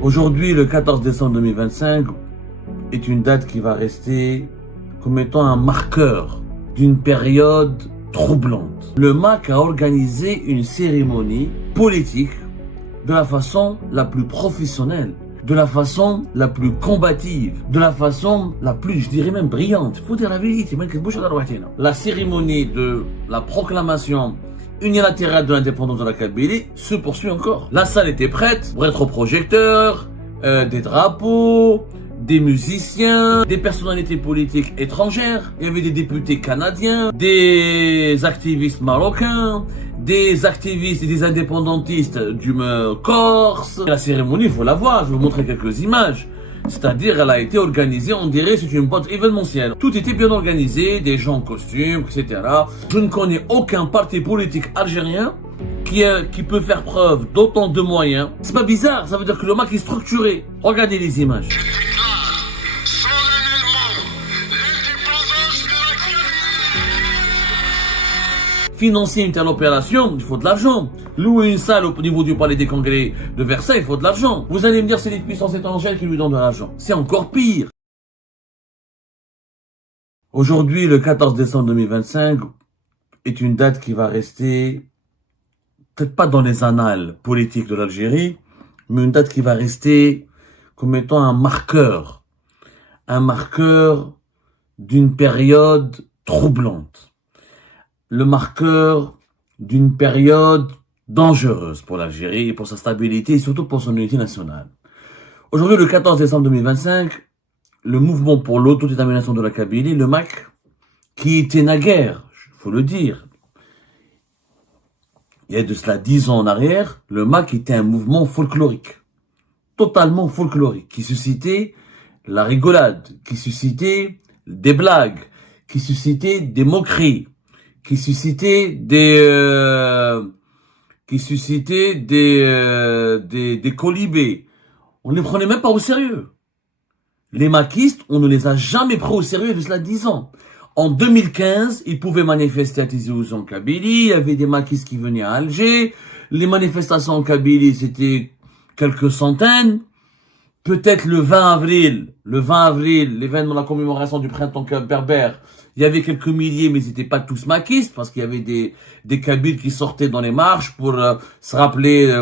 Aujourd'hui, le 14 décembre 2025, est une date qui va rester comme étant un marqueur d'une période troublante. Le MAC a organisé une cérémonie politique de la façon la plus professionnelle, de la façon la plus combative, de la façon la plus, je dirais même brillante. Il faut dire la vérité, la cérémonie de la proclamation unilatérale de l'indépendance de la Kabylie se poursuit encore. La salle était prête, rétroprojecteurs, des drapeaux, des musiciens, des personnalités politiques étrangères. Il y avait des députés canadiens, des activistes marocains, des activistes et des indépendantistes d'humeur corse. La cérémonie, il faut la voir, je vais vous montrer quelques images. C'est-à-dire, elle a été organisée, on dirait, c'est une boîte événementielle. Tout était bien organisé, des gens en costume, etc. Je ne connais aucun parti politique algérien qui peut faire preuve d'autant de moyens. C'est pas bizarre, ça veut dire que le MAC est structuré. Regardez les images. Financer une telle opération, il faut de l'argent. Louer une salle au niveau du palais des congrès de Versailles, il faut de l'argent. Vous allez me dire c'est les puissances étrangères qui lui donnent de l'argent. C'est encore pire. Aujourd'hui, le 14 décembre 2025, est une date qui va rester, peut-être pas dans les annales politiques de l'Algérie, mais une date qui va rester comme étant un marqueur d'une période troublante. Le marqueur d'une période dangereuse pour l'Algérie et pour sa stabilité et surtout pour son unité nationale. Aujourd'hui, le 14 décembre 2025, le mouvement pour l'autodétermination de la Kabylie, le MAC, qui était naguère, il faut le dire, il y a de cela 10 ans en arrière, le MAC était un mouvement folklorique, totalement folklorique, qui suscitait la rigolade, qui suscitait des blagues, qui suscitait des moqueries, qui suscitait des colibés. On ne les prenait même pas au sérieux. Les maquistes, on ne les a jamais pris au sérieux de cela 10 ans. En 2015, ils pouvaient manifester à Tizi Ouzou en Kabylie, il y avait des maquistes qui venaient à Alger, les manifestations en Kabylie, c'était quelques centaines. Peut-être le 20 avril, l'événement, la commémoration du printemps berbère, il y avait quelques milliers, mais ils n'étaient pas tous maquistes, parce qu'il y avait des Kabyles qui sortaient dans les marches pour se rappeler,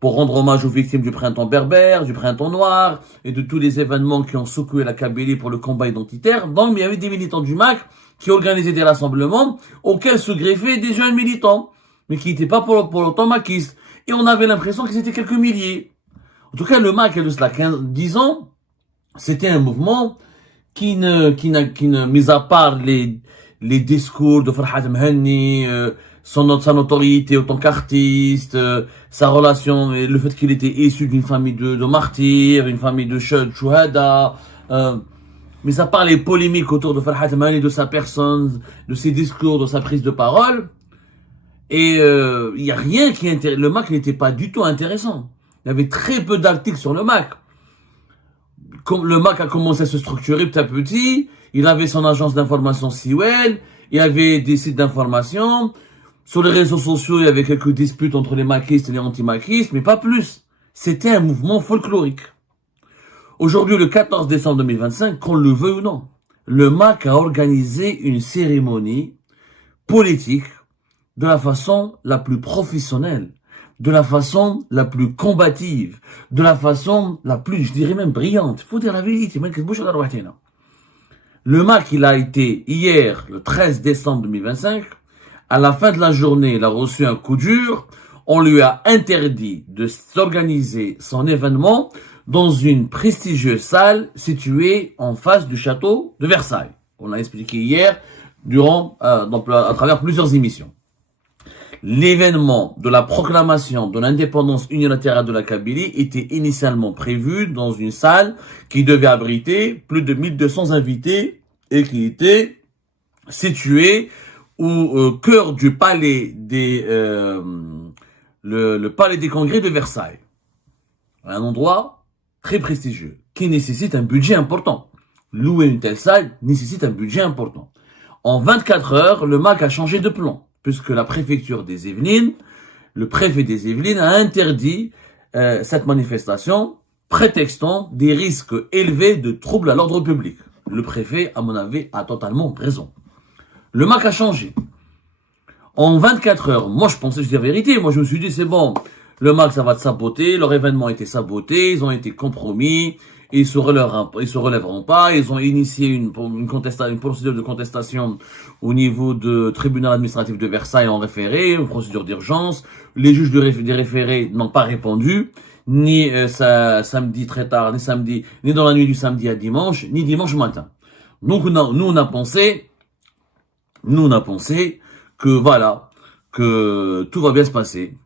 pour rendre hommage aux victimes du printemps berbère, du printemps noir, et de tous les événements qui ont secoué la Kabylie pour le combat identitaire. Donc, il y avait des militants du MAC qui organisaient des rassemblements auxquels se greffaient des jeunes militants, mais qui n'étaient pas pour autant maquistes. Et on avait l'impression que c'était quelques milliers. En tout cas, le MAC, il y a de cela 10 ans, c'était un mouvement qui ne, mis à part les discours de Farhat Mhenni, sa notoriété en tant qu'artiste, sa relation, le fait qu'il était issu d'une famille de martyrs, une famille de shuhada, mis à part les polémiques autour de Farhat Mhenni, de sa personne, de ses discours, de sa prise de parole, et il y a rien qui intéresse. Le MAC n'était pas du tout intéressant. Il y avait très peu d'articles sur le MAC. Comme le MAC a commencé à se structurer petit à petit, il avait son agence d'information Siwel, il y avait des sites d'information. Sur les réseaux sociaux, il y avait quelques disputes entre les maquistes et les anti-maquistes, mais pas plus. C'était un mouvement folklorique. Aujourd'hui, le 14 décembre 2025, qu'on le veut ou non, le MAC a organisé une cérémonie politique de la façon la plus professionnelle, de la façon la plus combative, de la façon la plus, je dirais même brillante. Il faut dire la vérité. Le MAC, il a été hier, le 13 décembre 2025, à la fin de la journée, il a reçu un coup dur. On lui a interdit de s'organiser son événement dans une prestigieuse salle située en face du château de Versailles. On l'a expliqué hier à travers plusieurs émissions. L'événement de la proclamation de l'indépendance unilatérale de la Kabylie était initialement prévu dans une salle qui devait abriter plus de 1200 invités et qui était située au cœur du palais le palais des congrès de Versailles. Un endroit très prestigieux qui nécessite un budget important. Louer une telle salle nécessite un budget important. En 24 heures, le MAC a changé de plan, puisque la préfecture des Yvelines, le préfet des Yvelines a interdit cette manifestation prétextant des risques élevés de troubles à l'ordre public. Le préfet, à mon avis, a totalement raison. Le MAC a changé. En 24 heures, moi je pensais, je dis la vérité, moi je me suis dit c'est bon, le MAC ça va te saboter, leur événement a été saboté, ils ont été compromis, ils se relèveront pas, ils ont initié une procédure de contestation au niveau du tribunal administratif de Versailles en référé, une procédure d'urgence, les juges des référés n'ont pas répondu, ni samedi très tard, ni samedi, ni dans la nuit du samedi à dimanche, ni dimanche matin. Donc nous on a pensé que voilà, que tout va bien se passer,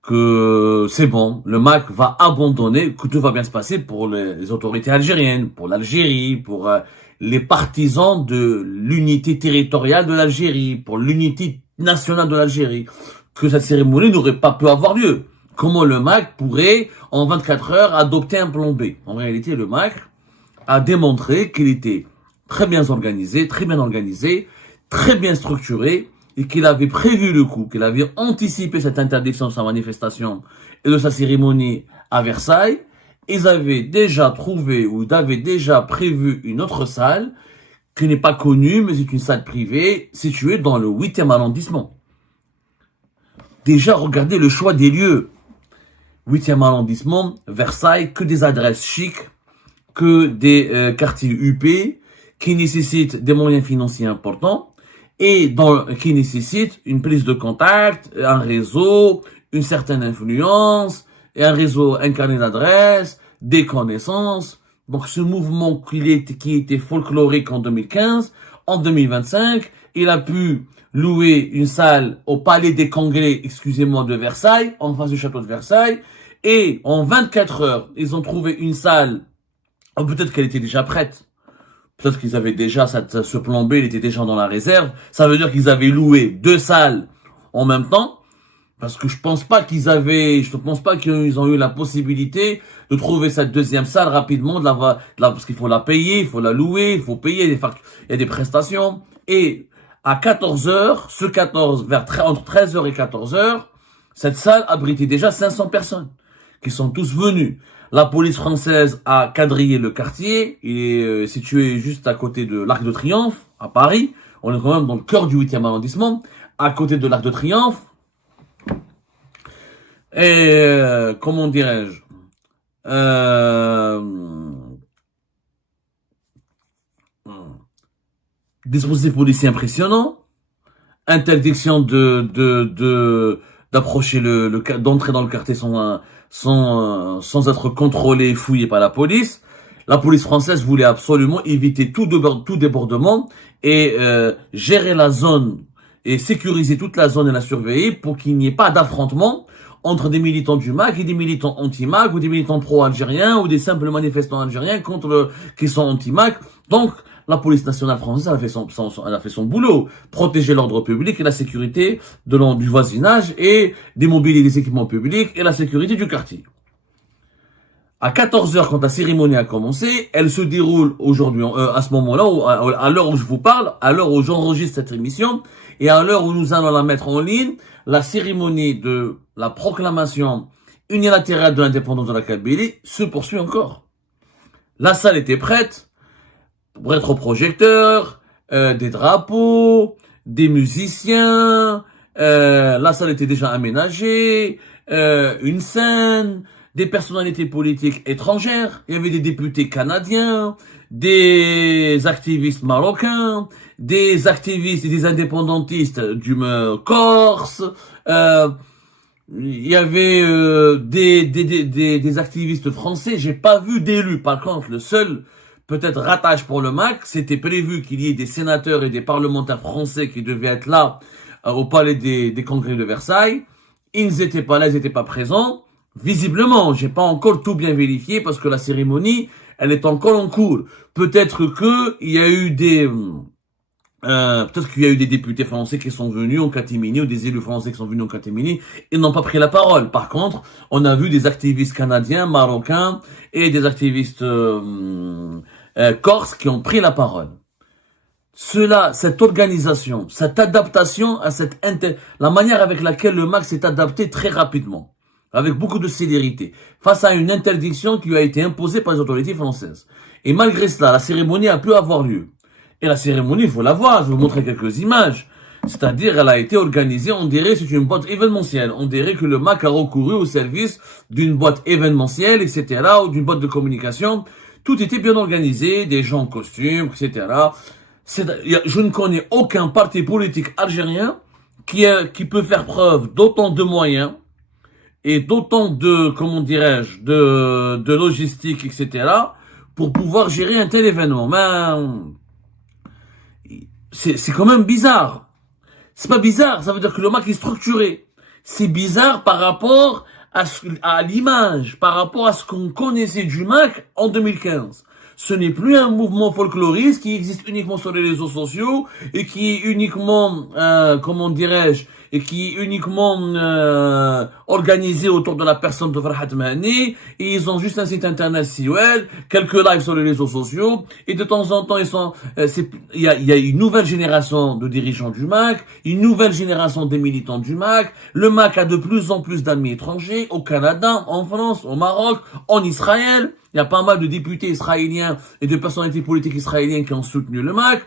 que c'est bon, le MAC va abandonner, que tout va bien se passer pour les autorités algériennes, pour l'Algérie, pour les partisans de l'unité territoriale de l'Algérie, pour l'unité nationale de l'Algérie, que cette cérémonie n'aurait pas pu avoir lieu. Comment le MAC pourrait, en 24 heures, adopter un plan B? En réalité, le MAC a démontré qu'il était très bien organisé, très bien structuré, et qu'il avait prévu le coup, qu'il avait anticipé cette interdiction de sa manifestation et de sa cérémonie à Versailles. Ils avaient déjà trouvé ou avaient déjà prévu une autre salle qui n'est pas connue, mais c'est une salle privée située dans le 8e arrondissement. Déjà, regardez le choix des lieux. 8e arrondissement, Versailles, que des adresses chics, que des quartiers UP qui nécessitent des moyens financiers importants et qui nécessite une prise de contact, un réseau, une certaine influence, et un réseau, un carnet d'adresses, des connaissances. Donc ce mouvement qui était folklorique en 2015, en 2025, il a pu louer une salle au Palais des Congrès, excusez-moi, de Versailles, en face du château de Versailles, et en 24 heures, ils ont trouvé une salle, peut-être qu'elle était déjà prête. Peut-être qu'ils avaient déjà ce plan B, il était déjà dans la réserve. Ça veut dire qu'ils avaient loué 2 salles en même temps. Parce que je pense pas qu'ils ont eu la possibilité de trouver cette deuxième salle rapidement, parce qu'il faut la payer, il faut la louer, il faut payer il y a des prestations. Et à 14 heures, entre 13 heures et 14 heures, cette salle abritait déjà 500 personnes qui sont tous venus. La police française a quadrillé le quartier. Il est situé juste à côté de l'Arc de Triomphe, à Paris. On est quand même dans le cœur du 8e arrondissement, à côté de l'Arc de Triomphe. Et, comment dirais-je, dispositif policier impressionnant, interdiction d'approcher d'entrer dans le quartier sans être contrôlé et fouillé par la police. La police française voulait absolument éviter tout débordement et gérer la zone et sécuriser toute la zone et la surveiller pour qu'il n'y ait pas d'affrontement entre des militants du MAC et des militants anti-MAC ou des militants pro-algériens ou des simples manifestants algériens qui sont anti-MAC. Donc, la police nationale française elle a fait son boulot. Protéger l'ordre public et la sécurité du voisinage et démobiliser les équipements publics et la sécurité du quartier. À 14 heures, quand la cérémonie a commencé, elle se déroule aujourd'hui, à ce moment-là, à l'heure où je vous parle, à l'heure où j'enregistre cette émission, et à l'heure où nous allons la mettre en ligne, la cérémonie de la proclamation unilatérale de l'indépendance de la Kabylie se poursuit encore. La salle était prête, rétroprojecteurs, des drapeaux, des musiciens, la salle était déjà aménagée, une scène, des personnalités politiques étrangères, il y avait des députés canadiens, des activistes marocains, des activistes et des indépendantistes du Corse, il y avait des activistes français, j'ai pas vu d'élus. Par contre, le seul peut-être rattache pour le MAC, c'était prévu qu'il y ait des sénateurs et des parlementaires français qui devaient être là au palais des congrès de Versailles. Ils n'étaient pas là, ils n'étaient pas présents. Visiblement, j'ai pas encore tout bien vérifié parce que la cérémonie, elle est encore en cours. Peut-être qu'il y a eu des députés français qui sont venus en catimini ou des élus français qui sont venus en catimini et n'ont pas pris la parole. Par contre, on a vu des activistes canadiens, marocains et des activistes corses qui ont pris la parole. Cette organisation, cette adaptation à la manière avec laquelle le MAC s'est adapté très rapidement. avec beaucoup de célérité, face à une interdiction qui lui a été imposée par les autorités françaises. Et malgré cela, la cérémonie a pu avoir lieu. Et la cérémonie, il faut la voir, je vais vous montrer quelques images. C'est-à-dire, elle a été organisée, on dirait c'est une boîte événementielle. On dirait que le MAC a recouru au service d'une boîte événementielle, etc., ou d'une boîte de communication. Tout était bien organisé, des gens en costume, etc. Je ne connais aucun parti politique algérien qui peut faire preuve d'autant de moyens et d'autant de, comment dirais-je, de logistique, etc., pour pouvoir gérer un tel événement. Mais c'est quand même bizarre. C'est pas bizarre, ça veut dire que le MAC est structuré. C'est bizarre par rapport à l'image, par rapport à ce qu'on connaissait du MAC en 2015. Ce n'est plus un mouvement folkloriste qui existe uniquement sur les réseaux sociaux et qui est uniquement, comment dirais-je, et qui est uniquement organisé autour de la personne de Farhat Mahani. Et ils ont juste un site internet SeaWell, quelques lives sur les réseaux sociaux, et de temps en temps il y a une nouvelle génération de dirigeants du MAC, une nouvelle génération des militants du MAC. Le MAC a de plus en plus d'amis étrangers, au Canada, en France, au Maroc, en Israël. Il y a pas mal de députés israéliens et de personnalités politiques israéliennes qui ont soutenu le MAC.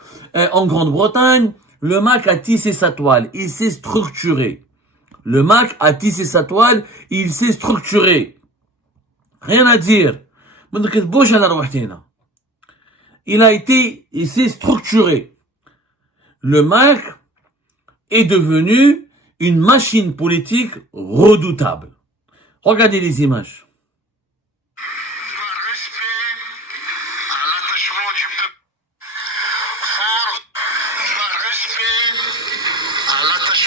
En Grande-Bretagne, le MAC a tissé sa toile, il s'est structuré. Le MAC a tissé sa toile, il s'est structuré. Rien à dire. Il s'est structuré. Le MAC est devenu une machine politique redoutable. Regardez les images.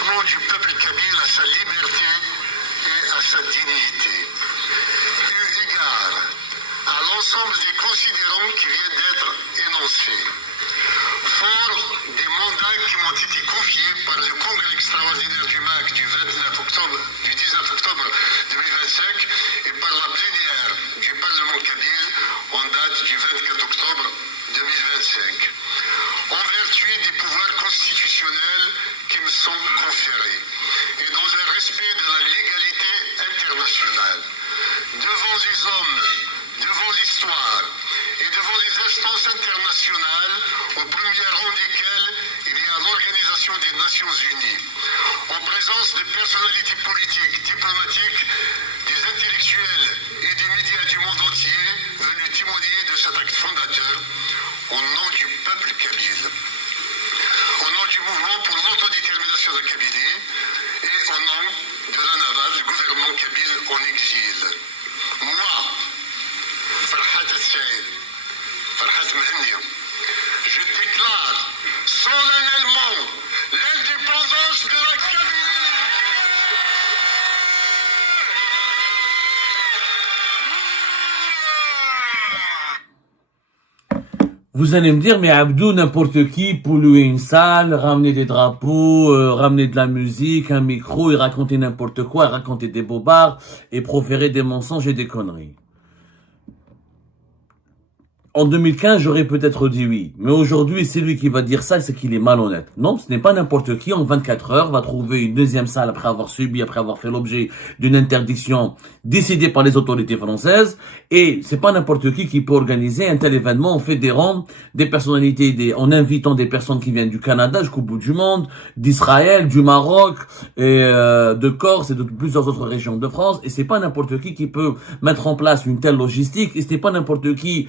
Du peuple kabyle à sa liberté et à sa dignité, eu égard à l'ensemble des considérants qui viennent d'être énoncés, fort des mandats qui m'ont été confiés par le congrès extraordinaire du MAC du 19 octobre 2025 et par la plénière du Parlement kabyle en date du 24 octobre 2025, en vertu des pouvoirs constitutionnels qui me sont conférés et dans un respect de la légalité internationale, devant les hommes, devant l'histoire et devant les instances internationales, au premier rang desquelles il y a l'Organisation des Nations Unies, en présence de personnalités politiques, diplomatiques, des intellectuels et des médias du monde entier venus témoigner de cet acte fondateur au nom du peuple kabyle, au nom du mouvement pour l'autodétermination de Kabylie et au nom de l'ANAVA, du gouvernement kabyle en exil. Moi, Farhat Saïd, Farhat Mahani, je déclare solennellement l'indépendance de la Kabylie. Vous allez me dire, mais Abdou, n'importe qui pour louer une salle, ramener des drapeaux, ramener de la musique, un micro, et raconter n'importe quoi, et raconter des bobards, et proférer des mensonges et des conneries. En 2015, j'aurais peut-être dit oui. Mais aujourd'hui, c'est lui qui va dire ça, c'est qu'il est malhonnête. Non, ce n'est pas n'importe qui, en 24 heures, va trouver une deuxième salle après avoir fait l'objet d'une interdiction décidée par les autorités françaises. Et c'est pas n'importe qui peut organiser un tel événement en fédérant des personnalités, en invitant des personnes qui viennent du Canada jusqu'au bout du monde, d'Israël, du Maroc, et de Corse et de plusieurs autres régions de France. Et c'est pas n'importe qui peut mettre en place une telle logistique. Et c'est pas n'importe qui,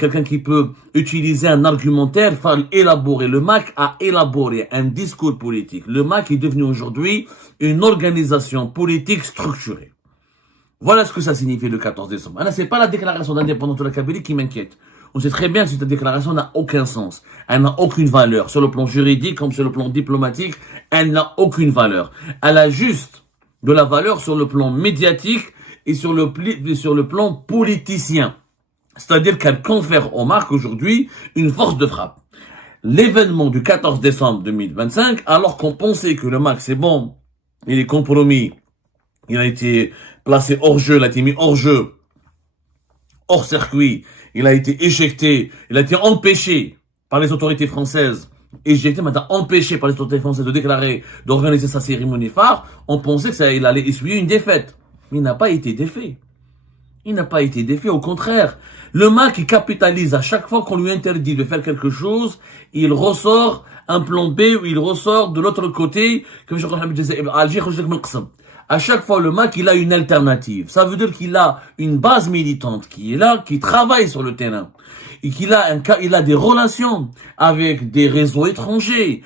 quelqu'un qui peut utiliser un argumentaire, faire élaborer. Le MAC a élaboré un discours politique. Le MAC est devenu aujourd'hui une organisation politique structurée. Voilà ce que ça signifie le 14 décembre. Là, c'est pas la déclaration d'indépendance de la Kabylie qui m'inquiète. On sait très bien que cette déclaration n'a aucun sens. Elle n'a aucune valeur. Sur le plan juridique, comme sur le plan diplomatique, elle n'a aucune valeur. Elle a juste de la valeur sur le plan médiatique et sur le plan politicien. C'est-à-dire qu'elle confère au MAC aujourd'hui une force de frappe. L'événement du 14 décembre 2025, alors qu'on pensait que le MAC, c'est bon, il est compromis, il a été placé hors jeu, il a été mis hors jeu, hors circuit, il a été éjecté, il a été empêché par les autorités françaises, éjecté, maintenant empêché par les autorités françaises de déclarer, d'organiser sa cérémonie phare, on pensait qu'il allait essuyer une défaite. mais il n'a pas été défait. Il n'a pas été défait, au contraire. Le MAC, il capitalise à chaque fois qu'on lui interdit de faire quelque chose, il ressort un plan B ou il ressort de l'autre côté, comme je disais, à chaque fois, le MAC, il a une alternative. Ça veut dire qu'il a une base militante qui est là, qui travaille sur le terrain. Et qu'il a il a des relations avec des réseaux étrangers,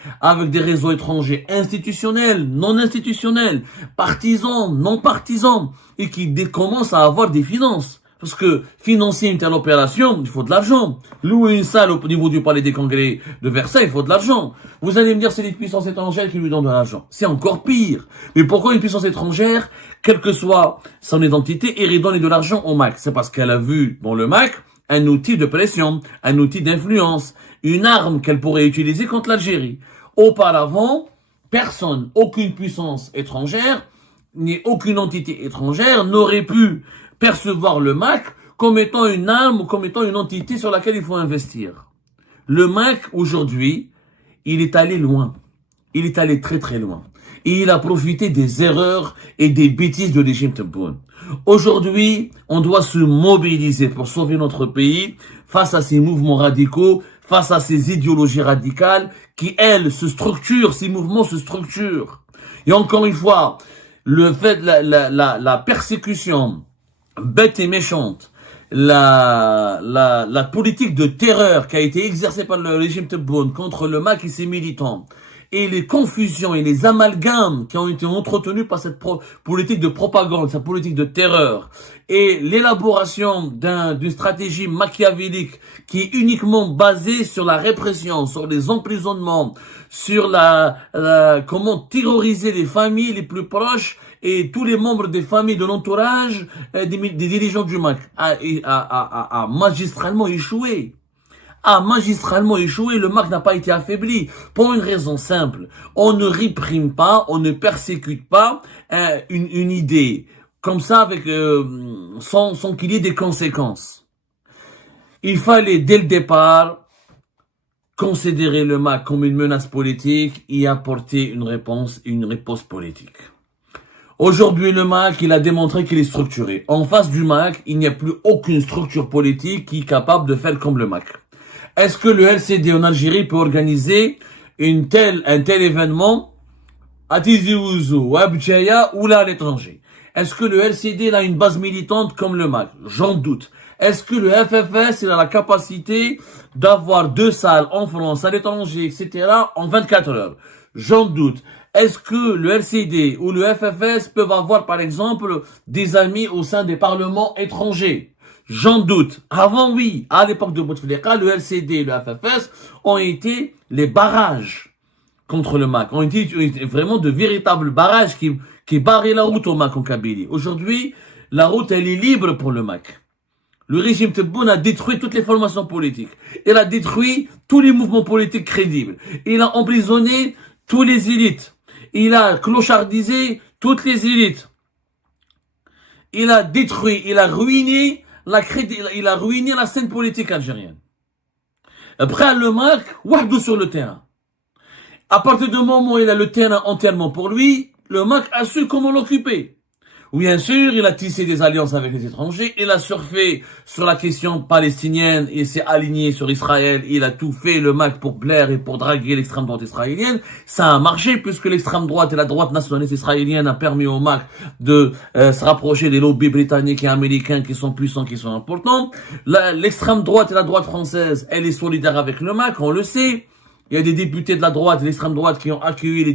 institutionnels, non institutionnels, partisans, non partisans, et qui commence à avoir des finances. Parce que financer une telle opération, il faut de l'argent. Louer une salle au niveau du palais des congrès de Versailles, il faut de l'argent. Vous allez me dire, c'est les puissances étrangères qui lui donnent de l'argent. C'est encore pire. Mais pourquoi une puissance étrangère, quelle que soit son identité, irait donner de l'argent au MAC? C'est parce qu'elle a vu dans le MAC un outil de pression, un outil d'influence, une arme qu'elle pourrait utiliser contre l'Algérie. Auparavant, personne, aucune puissance étrangère, ni aucune entité étrangère n'aurait pu percevoir le MAC comme étant une arme ou comme étant une entité sur laquelle il faut investir. Le MAC, aujourd'hui, il est allé loin. Il est allé très très loin. Et il a profité des erreurs et des bêtises de régime Tebboune. Aujourd'hui, on doit se mobiliser pour sauver notre pays face à ces mouvements radicaux, face à ces idéologies radicales qui, elles, se structurent, ces mouvements se structurent. Et encore une fois, le fait, la persécution bête et méchante, la politique de terreur qui a été exercée par le régime Tebboune contre le MAC et ses militants, et les confusions et les amalgames qui ont été entretenus par cette politique de propagande, cette politique de terreur, et l'élaboration d'une stratégie machiavélique qui est uniquement basée sur la répression, sur les emprisonnements, sur comment terroriser les familles les plus proches et tous les membres des familles de l'entourage des dirigeants du MAC a magistralement échoué. Le MAC n'a pas été affaibli pour une raison simple. On ne réprime pas, on ne persécute pas une idée comme ça avec sans qu'il y ait des conséquences. Il fallait dès le départ considérer le MAC comme une menace politique et apporter une réponse politique. Aujourd'hui, le MAC, il a démontré qu'il est structuré. En face du MAC, il n'y a plus aucune structure politique qui est capable de faire comme le MAC. Est-ce que le LCD en Algérie peut organiser un tel événement à Tizi Ouzou, ou à Bchaya ou là à l'étranger? Est-ce que le LCD a une base militante comme le MAC? J'en doute. Est-ce que le FFS il a la capacité d'avoir 2 salles en France, à l'étranger, etc. en 24 heures? J'en doute. Est-ce que le LCD ou le FFS peuvent avoir, par exemple, des amis au sein des parlements étrangers? J'en doute. Avant, oui. À l'époque de Bouteflika, le LCD et le FFS ont été les barrages contre le MAC. Ont été vraiment de véritables barrages qui barraient la route au MAC en Kabylie. Aujourd'hui, la route, elle est libre pour le MAC. Le régime Tebboune a détruit toutes les formations politiques. Il a détruit tous les mouvements politiques crédibles. Il a emprisonné tous les élites. Il a clochardisé toutes les élites. Il a détruit, il a ruiné la scène politique algérienne. Après, le MAC, wahdo sur le terrain. À partir du moment où il a le terrain entièrement pour lui, le MAC a su comment l'occuper. Bien sûr, il a tissé des alliances avec les étrangers, il a surfé sur la question palestinienne, il s'est aligné sur Israël, il a tout fait, le MAC, pour plaire et pour draguer l'extrême droite israélienne. Ça a marché puisque l'extrême droite et la droite nationaliste israélienne a permis au MAC de se rapprocher des lobbies britanniques et américains qui sont puissants, qui sont importants. L'extrême droite et la droite française, elle est solidaire avec le MAC, on le sait. Il y a des députés de la droite et de l'extrême droite qui ont accueilli la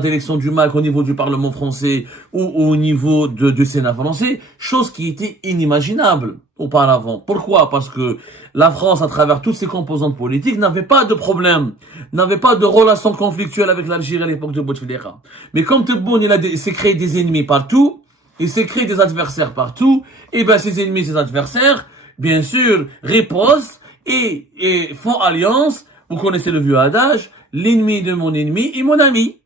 délégation du MAC au niveau du Parlement français ou au niveau du Sénat français, chose qui était inimaginable auparavant. Pourquoi? Parce que la France, à travers toutes ses composantes politiques, n'avait pas de problème, n'avait pas de relation conflictuelle avec l'Algérie à l'époque de Bouteflika. Mais comme Tebboune, il s'est créé des ennemis partout, il s'est créé des adversaires partout, et ben ces ennemis, ces adversaires, bien sûr, ripostent et font alliance. Vous connaissez le vieux adage, l'ennemi de mon ennemi est mon ami.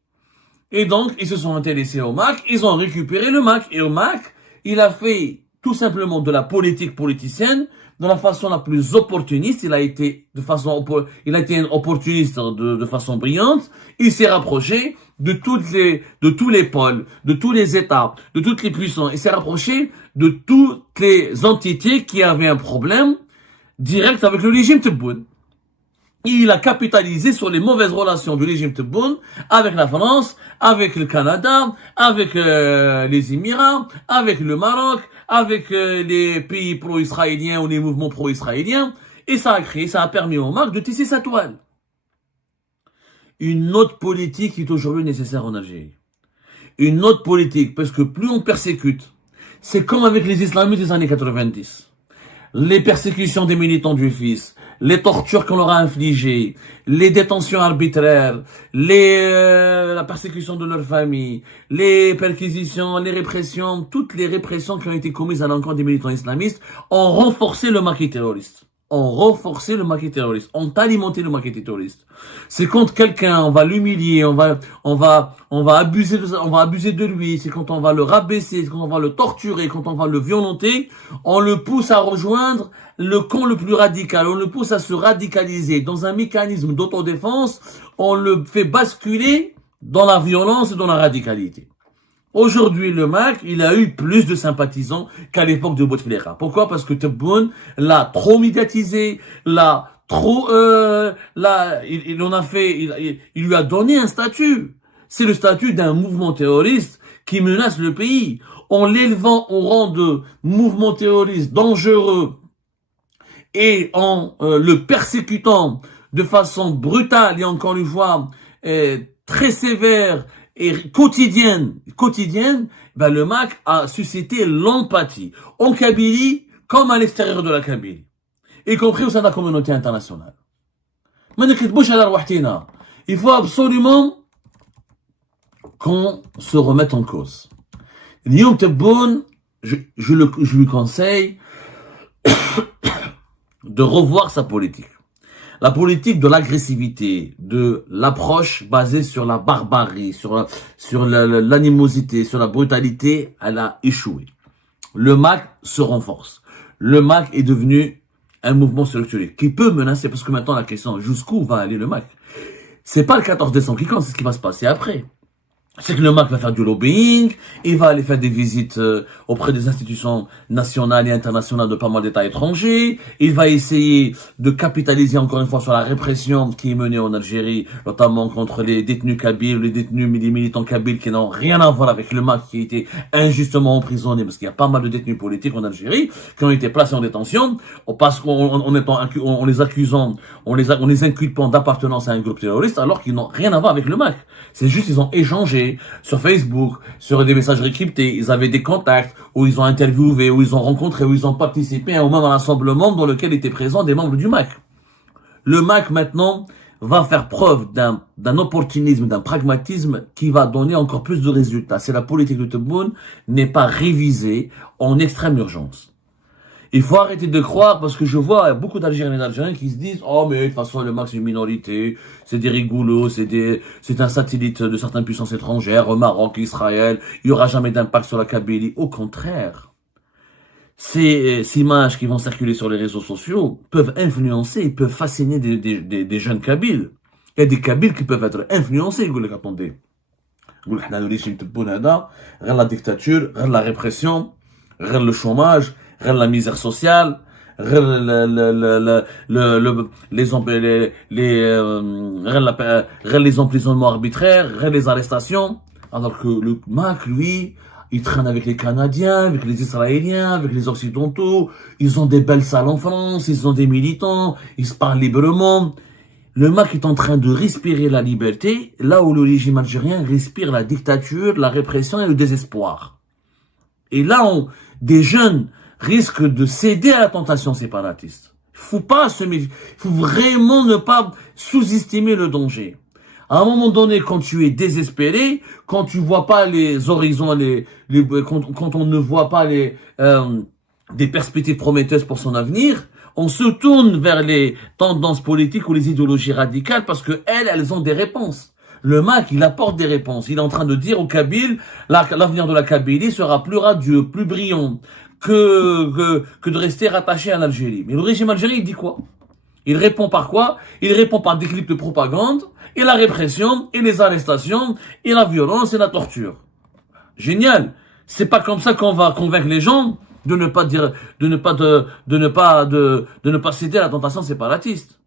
Et donc, ils se sont intéressés au MAC, ils ont récupéré le MAC. Et au MAC, il a fait tout simplement de la politique politicienne, de la façon la plus opportuniste. Il a été un opportuniste de façon brillante. Il s'est rapproché de tous les pôles, de tous les États, de toutes les puissances. Il s'est rapproché de toutes les entités qui avaient un problème direct avec le régime Tebboune. Il a capitalisé sur les mauvaises relations du régime Tebboune avec la France, avec le Canada, avec les Émirats, avec le Maroc, avec les pays pro-israéliens ou les mouvements pro-israéliens. Et ça a permis au MAC de tisser sa toile. Une autre politique est aujourd'hui nécessaire en Algérie. Une autre politique, parce que plus on persécute, c'est comme avec les islamistes des années 90. Les persécutions des militants du FIS, les tortures qu'on leur a infligées, les détentions arbitraires, la persécution de leur famille, les perquisitions, les répressions, toutes les répressions qui ont été commises à l'encontre des militants islamistes ont renforcé le maquis terroriste. Ont alimenté le maquis terroriste. C'est quand quelqu'un, on va l'humilier, on va abuser de lui, c'est quand on va le rabaisser, c'est quand on va le torturer, quand on va le violenter, on le pousse à rejoindre le camp le plus radical, on le pousse à se radicaliser dans un mécanisme d'autodéfense, on le fait basculer dans la violence et dans la radicalité. Aujourd'hui, le MAC, il a eu plus de sympathisants qu'à l'époque de Bouteflika. Pourquoi? Parce que Tebboune l'a trop médiatisé, il lui a donné un statut. C'est le statut d'un mouvement terroriste qui menace le pays. En l'élevant au rang de mouvement terroriste dangereux et en le persécutant de façon brutale et encore une fois très sévère et quotidienne, ben le MAC a suscité l'empathie en Kabylie comme à l'extérieur de la Kabylie, y compris au sein de la communauté internationale. Il faut absolument qu'on se remette en cause. Lyoum Tebboune, je lui conseille de revoir sa politique. La politique de l'agressivité, de l'approche basée sur la barbarie, sur l'animosité, sur la brutalité, elle a échoué. Le MAC se renforce. Le MAC est devenu un mouvement structuré qui peut menacer, parce que maintenant la question, jusqu'où va aller le MAC? C'est pas le 14 décembre qui compte, c'est ce qui va se passer après. C'est que le MAC va faire du lobbying, il va aller faire des visites auprès des institutions nationales et internationales de pas mal d'États étrangers, il va essayer de capitaliser encore une fois sur la répression qui est menée en Algérie, notamment contre les détenus kabyles, les militants kabyles qui n'ont rien à voir avec le MAC, qui a été injustement emprisonné, parce qu'il y a pas mal de détenus politiques en Algérie qui ont été placés en détention, parce on les accusant, on les inculpant d'appartenance à un groupe terroriste, alors qu'ils n'ont rien à voir avec le MAC. C'est juste ils ont échangé sur Facebook, sur des messageries cryptées, ils avaient des contacts, où ils ont interviewé, où ils ont rencontré, où ils ont participé au même rassemblement dans lequel étaient présents des membres du MAC. Le MAC maintenant va faire preuve d'un opportunisme, d'un pragmatisme qui va donner encore plus de résultats. Si la politique de Tebboune n'est pas révisée en extrême urgence. Il faut arrêter de croire, parce que je vois beaucoup d'Algériens et d'Algériens qui se disent « Oh, mais de toute façon, le MAC, c'est une minorité, c'est des rigoulos, c'est un satellite de certaines puissances étrangères, au Maroc, Israël, il y aura jamais d'impact sur la Kabylie. » Au contraire, ces images qui vont circuler sur les réseaux sociaux peuvent influencer, peuvent fasciner des jeunes Kabyles. Il y a des Kabyles qui peuvent être influencés, ils disent « Attendez, la dictature, la répression, le chômage, la misère sociale, les emprisonnements arbitraires, les arrestations. Alors que le MAC, lui, il traîne avec les Canadiens, avec les Israéliens, avec les Occidentaux. Ils ont des belles salles en France, ils ont des militants, ils se parlent librement. Le MAC est en train de respirer la liberté, là où le régime algérien respire la dictature, la répression et le désespoir. Et là, des jeunes risque de céder à la tentation séparatiste. Il faut vraiment ne pas sous-estimer le danger. À un moment donné, quand tu es désespéré, quand tu vois pas les horizons, quand on ne voit pas des perspectives prometteuses pour son avenir, on se tourne vers les tendances politiques ou les idéologies radicales parce que elles ont des réponses. Le MAC, il apporte des réponses. Il est en train de dire aux Kabyles, l'avenir de la Kabylie sera plus radieux, plus brillant, que de rester rattaché à l'Algérie. Mais le régime algérien, il dit quoi? Il répond par quoi? Il répond par des clips de propagande, et la répression, et les arrestations, et la violence, et la torture. Génial. C'est pas comme ça qu'on va convaincre les gens de ne pas céder à la tentation séparatiste.